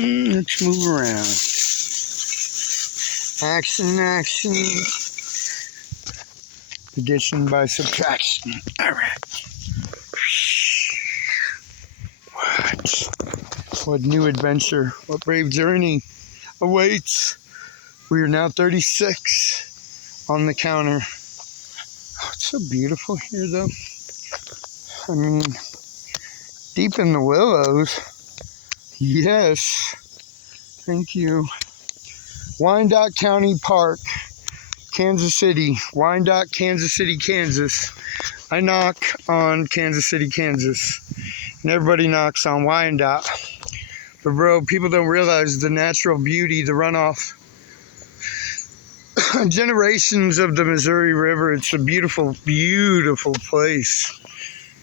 Let's move around. Action, action. Addition by subtraction. Alright. What new adventure, what brave journey awaits. We are now 36 on the counter. Oh, it's so beautiful here, though. I mean, deep in the willows. Yes. Thank you. Wyandotte County Park, Kansas City. Wyandotte, Kansas City, Kansas. I knock on Kansas City, Kansas. And everybody knocks on Wyandotte. But bro, people don't realize the natural beauty, the runoff. Generations of the Missouri River. It's a beautiful, beautiful place.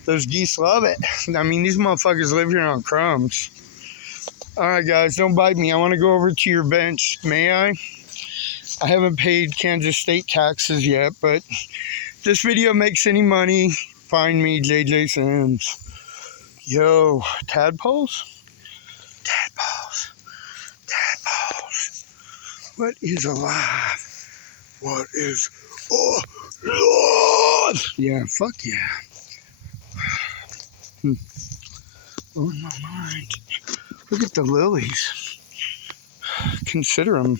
Those geese love it. I mean, these motherfuckers live here on crumbs. Alright guys, don't bite me. I want to go over to your bench. May I? I haven't paid Kansas state taxes yet, but if this video makes any money, find me, JJ Sims. Yo, tadpoles? Tadpoles. Tadpoles. What is alive? What is alive? Yeah, fuck yeah. Oh, my mind. Look at the lilies. Consider them.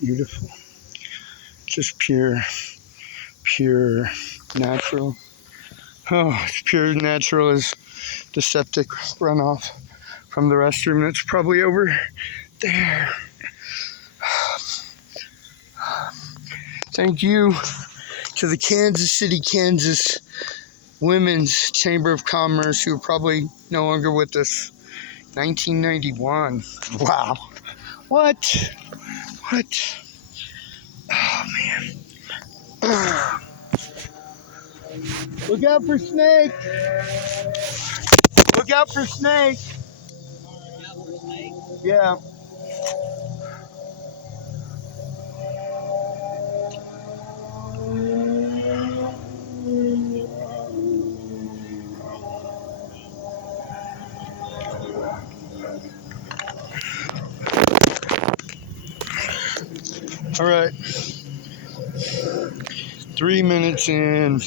Beautiful. Just pure natural. Oh, it's pure natural as the septic runoff from the restroom that's probably over there. Thank you to the Kansas City, Kansas Women's Chamber of Commerce, who are probably no longer with us. 1991. Wow. What? What? Oh, man. Look out for snake. Look out for snake. Look out for snake? Yeah. All right. 3 minutes in.